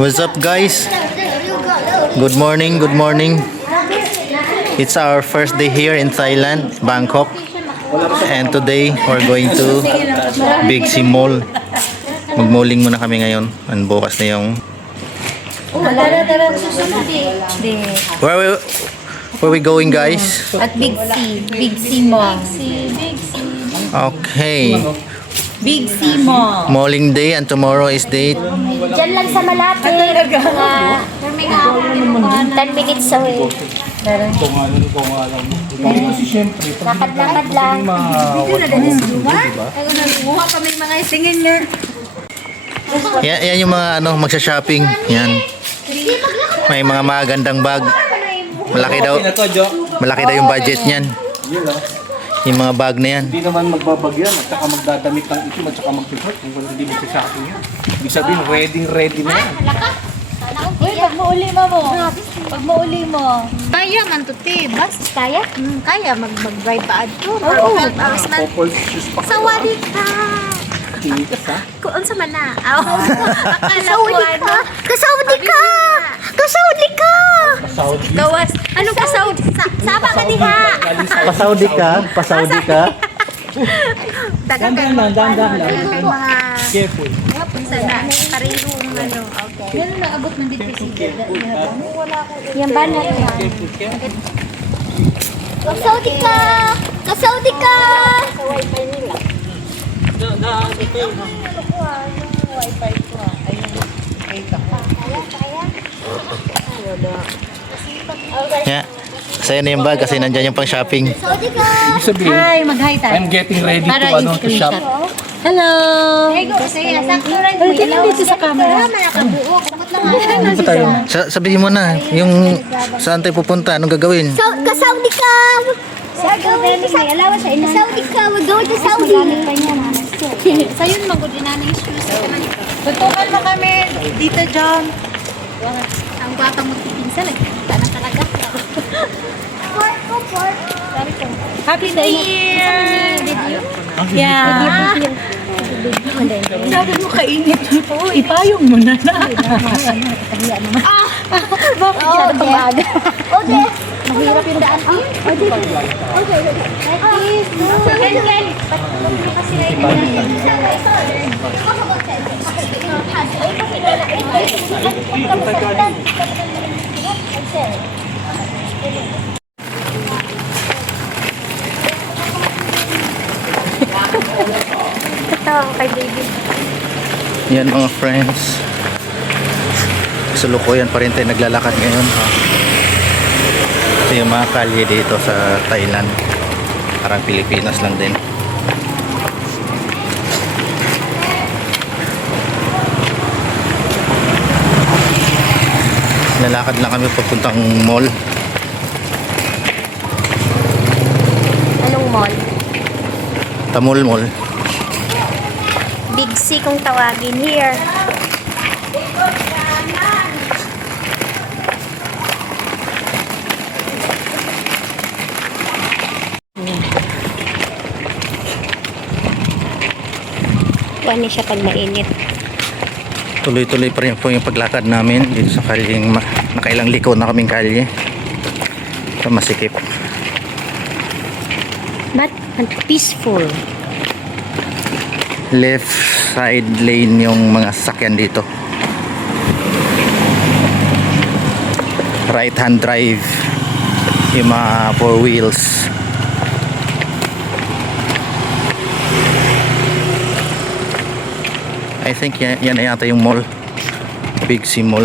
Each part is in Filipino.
What's up, guys? Good morning, good morning. It's our first day here in Thailand, Bangkok. And today, we're going to Big C Mall. Mag-malling muna kami ngayon. And bukas na yung... Where we going, guys? At Big C. Big C Mall. Okay. Big C Mall. Malling day and tomorrow is date. Diyan lang sa malapit. Mga 10 minutes away. Lakad-lakad lang. Mukha kami mga isingin nga. Yan yung mga magsha-shopping. Yan. May mga magandang bag. Malaki daw yung budget niyan. Yung mga bag na yan. Hindi naman magbabagyan at saka magdadamit ng itim at saka mag-t-shirt kung hindi mo sa akin yan. Ibig sabihin, ready na yan. Uy, pag mauli mo. Pag mauli mo. Kaya man to, te. Bas. Kaya? Kaya mag-drive pa adto. Couple shoes pa. Sawadi ka. Chinitas ha? Kuon sa mana. Akala ko ano. Kasaudi ka! Kasaudi ka! Saudi. Gawas. Anong kasaud? Saba ka diha. Pasaudi ka? Pasaudi ka? Dandan lang. Careful. Sana. Karihong ano. Okay. Yan na abot man dito si Yan ba na? Kasaudi ka! Kasaudi ka! Sa wifi nila. Yeah. Sa'yo na yung bag kasi nandyan yung pang shopping. Kasaudi ka! Ibig sabihin, Hi, mag-hi tayo. I'm getting ready Para to shop. Hello! Saya, sakto rin. Tingnan dito sa camera. Nakabuo. Kumot lang. Ano tayo? Sabihin mo na, yung saan tayo pupunta, anong gagawin? Kasaudi ka! Kasaudi ka! We're going to Saudi! Sayon magudi na ng shoes. Tutukan mo kami dito, John. Ang gwapa mo tipinsa. Nagkita na talaga. Happy New Year! Yeah. Sabi mo kainit. Oo, ipayong mo na. Bakit siya tumaga? Okay. Mahirap yung daan. Okay. Ken. Tawag kay baby. Yan mga friends. Sulukuyan pa rin tayo naglalakad ngayon. Ito yung mga kalye dito sa Thailand. Parang Pilipinas lang din. Lalakad lang kami papuntang mall. Anong mall? Tamul Mall. Big C kung tawagin here. Kuha siya pag mainit. Tuloy-tuloy pa rin po yung paglakad namin dito sa kalyeng nakailang liko na kaming kalye. Ito masikip. But peaceful. Left side lane yung mga sasakyan dito. Right hand drive yung mga four wheels. I think yan na yata yung mall. Big C Mall.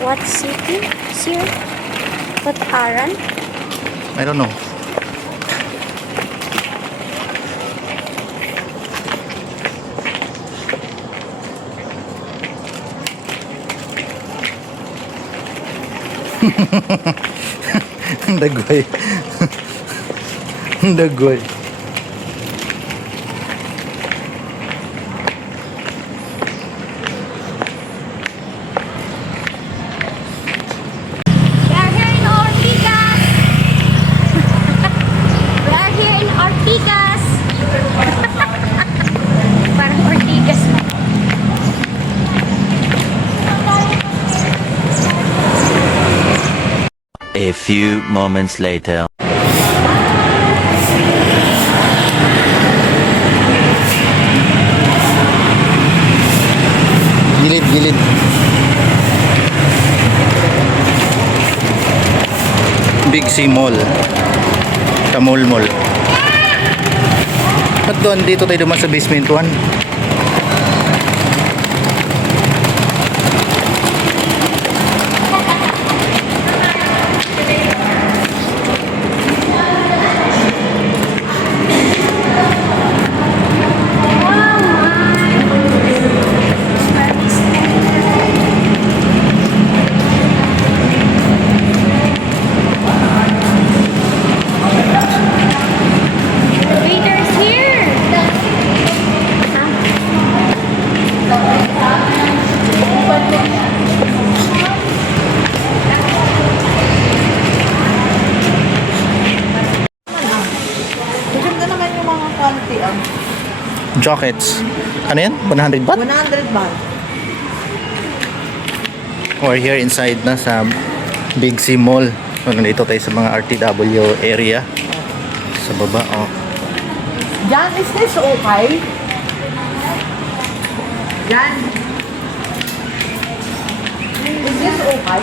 What city? Here? What Aran? I don't know. Dagoy. Dagoy. We are here in Ortigas. A few moments later. Gilid, gilid. Big C Mall. Kamulmol. At doon, dito tayo duman sa basement 1. Waiters here! Maganda naman yung mga quality. Jackets. Ano yan? 100 baht? 100 baht. Or here inside na sa Big C Mall. So, nandito tayo sa mga RTW area. Sa baba, oh. Jan, is this okay? Jan. Is this okay?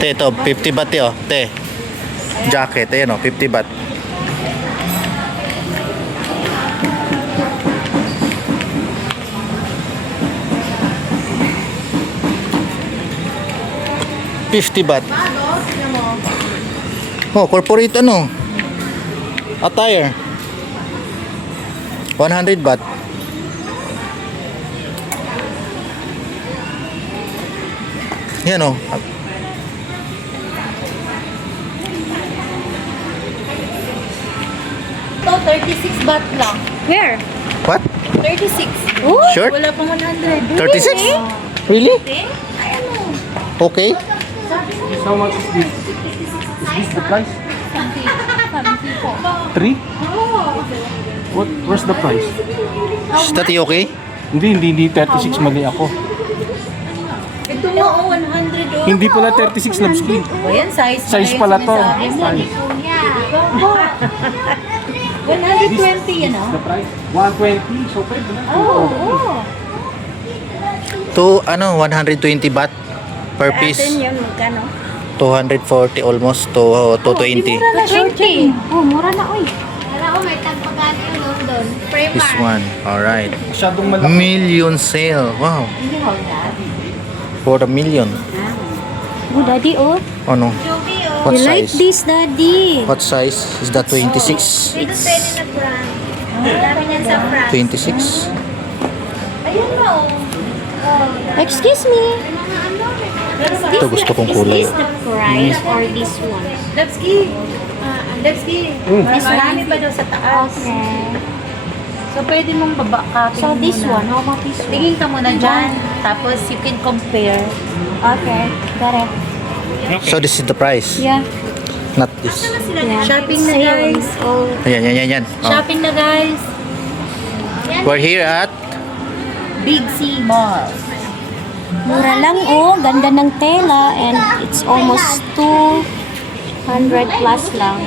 Te, ito, 50 baht oh. Te. Jacket, ayan oh, 50 baht. $50. Oh, corporate ano? Attire. 100 baht. Yan oh. Ito, 36 baht lang. Where? What? 36. Oh, Shirt? Wala pang 100. 36? Really? Okay. How much is this? Is this the price? 3? Where's the price? Is that okay? Hindi 36, mali ako. Ito mo, 100 oh. Hindi pala 36, Labski. O yan, size. Size pala to. Size. 120 yan ah. The price? 120, so pwede na. To ano 120 baht per piece. yun, magkano? 240 almost to 220. 20. Oh, mura na, uy. may tagpagano yung London. This one. All right. Masyadong malaki. Million sale. Wow. For a million. Oh, daddy, oh. Ano? What You like size? this, daddy? What size is that? 26. Dito pwede na brand. Dami niyan sa brand. 26. Ayun na oh. Excuse me. Ito gusto kong Is kulay. this the price or this one? Lebski. Lebski. Mas marami pa daw sa taas. Okay. So, pwede mong babakakin So, this one, how about this one? Tingin ka muna dyan. Tapos, you can compare. Okay, got it. So this is the price. Yeah. Not this. Yeah. Shopping na, Sale. guys. Oh, Ayan. Oh. Shopping na, guys. We're here at Big C Mall. mura lang, oh. Ganda ng tela and it's almost 200 plus lang.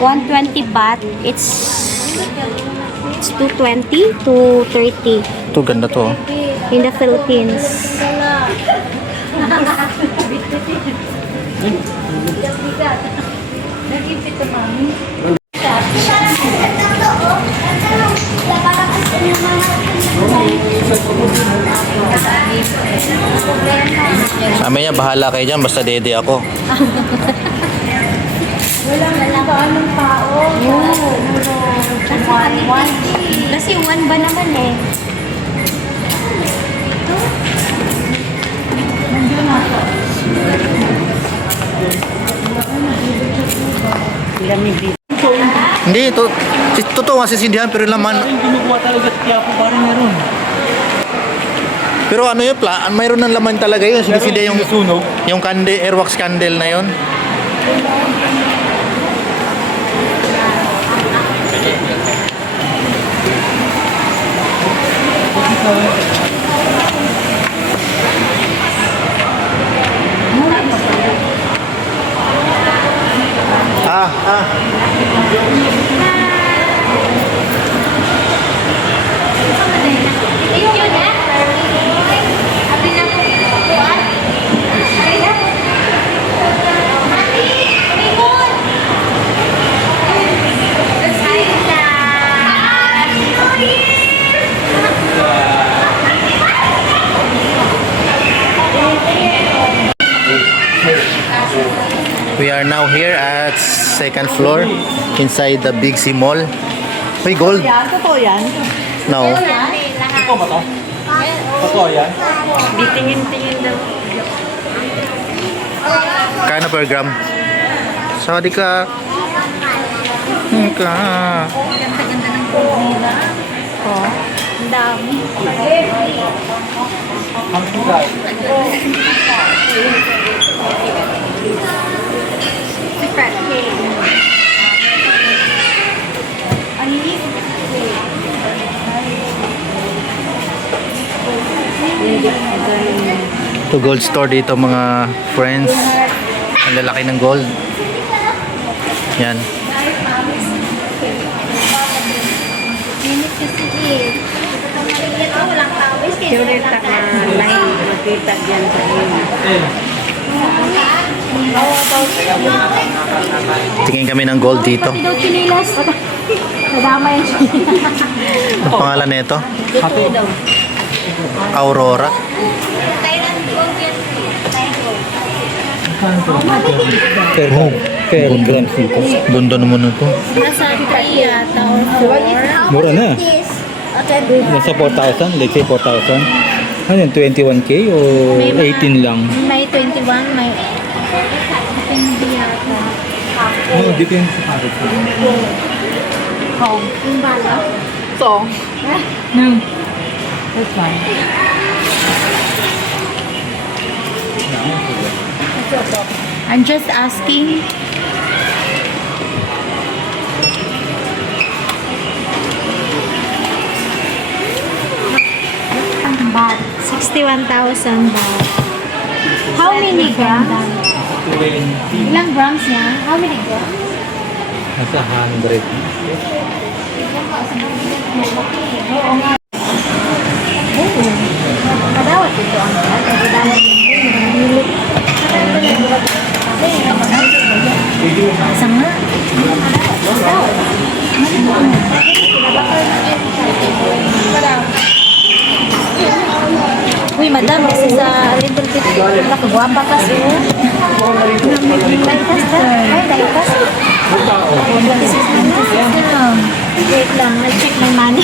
120 baht. It's 220 to 30 ito ganda to. Oh. in the Philippines. Nag-ipit ka, mami. Sabi niya, bahala kayo dyan, basta dede ako. Kasi one ba naman eh? Hindi, totoo nga sisindihan pero laman. Ginukuha talaga sa Quiapo, parang meron. Pero ano yun, mayroon ng laman talaga yun. Sinisindi yung, sunog. yung candle, airwax candle na yun. We are now here at second floor inside the Big C Mall. May gold? Totoo yan. No. Ito ba to? Totoo yan? Tingin-tingin daw. Kano per gram? Sorry ka. Ka. Ganda-ganda ng gold nila. Oh, ang dami. Ang kulay. To gold store dito mga friends. Ang lalaki ng gold. Yan. Minit kasi eh. Maliit oh, walang tawis. Sure, taka line. Makita yan sa inyo. Tingin kami ng gold dito. Pati daw chinilas. Nadama yan siya. Ang pangalan nito? Ito daw. Aurora. Thailand gold yan. Oh, ganda naman ito. Nasa 3 yata or 4. Mura na. Nasa 4,000, let's say 4,000. Ano yun, 21K o 18 lang? May 21, may hindi yata. No, depends sa habit ko. Yung bala? That's fine. I'm just asking. Baht. 61,000 baht. How many grams? 20. Ilang grams niya? How many grams? Nasa 100. Kadawat ito ang kadawat. Isang nga. Uy, madam, kasi sa little bit nakagwapa kasi. Daikas ka? Ay, daikas. Wait lang, I-check my money.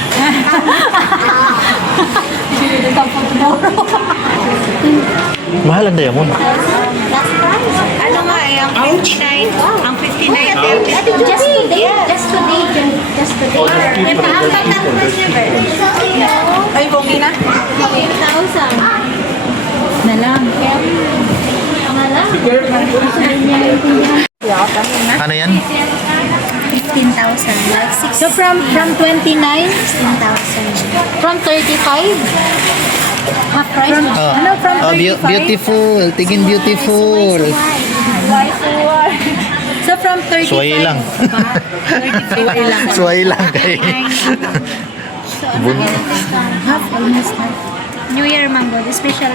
Mahal ang diamond. Ano nga eh, ang 59. Ang 59. Just today. Just today. Just today. May paampat na naman never. Ay, bongi na. 8,000. Na lang. Na lang. Ano yan? 15,000. Like 6. So from 29, 16,000. from 35, half price. Ano from 35? Beautiful. Tingin beautiful. So from 35. Suway lang. 35 lang. Suway lang kay. So, ano yan ang discount? Half almost half. New Year mango. Special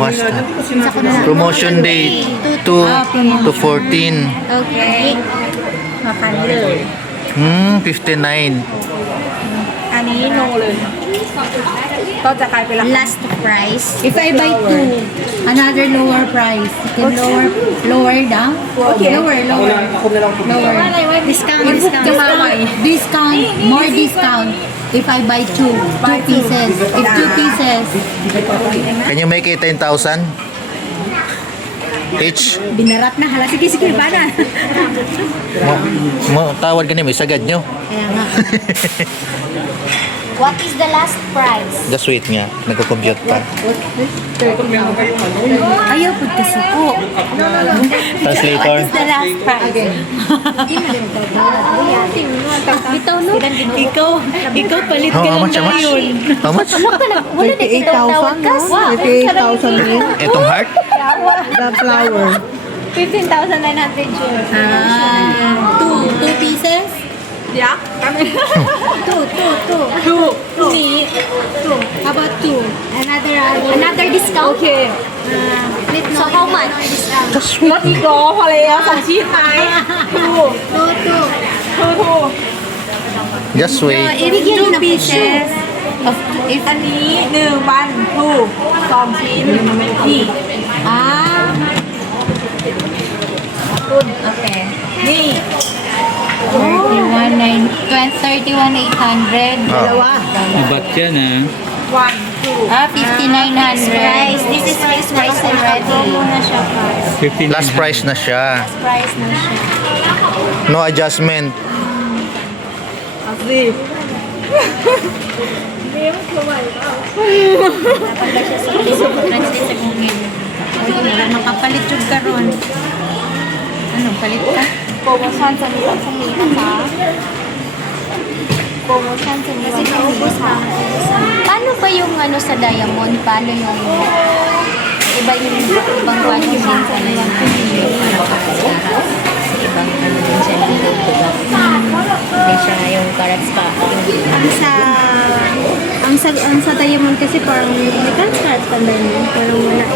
Basta. sa ko na. Promotion day 2 to 14. Okay. Makanil. 59. Kanino ulit? Last price. If I buy two, another lower price. You can lower down. Okay. Lower. Ako na lang Lower. Discount. Discount. More discount. If I buy two pieces. If two pieces, Can you make it 10,000? Each? binarat na. Hala, sige, bana. Tawad ka niyo, may sagad nyo. Kaya nga. What is the last price? Just wait nga. Nagko-compute pa. Ayaw po kasi po. Translator. The last price. Ito, no? Ikaw palit How much? How much? How much? Wala na ito tawag ka. 88,000 rin. Etong heart? The flower. 15,900 yun. Two pieces? Yeah. Two. How about two? Another discount? Okay. So how much? แล้วอีกเหรอพอแล้วสองชิ้นไหมtwo Just wait. two pieces of if อันนี้1 2 2ชิ้นนี่good okay นี่ 31,800. Ah. Ibat yan ah. 5,900. Price. This is fixed price already. Na siya price. 15. Last price na siya. Price na siya. No adjustment. Napagla siya sa translate sa Google. Makapalit yung karon. Ano, palit ka? promotion sa nila sa nila ha promotion sa nila kasi naubos ha Paano ba yung ano sa Diamond? Paano yung iba yung ibang packaging sa yung ibang ano din siya yung diba? Hindi siya yung carrots pa. ang sa Diamond kasi parang may transcript pa din parang wala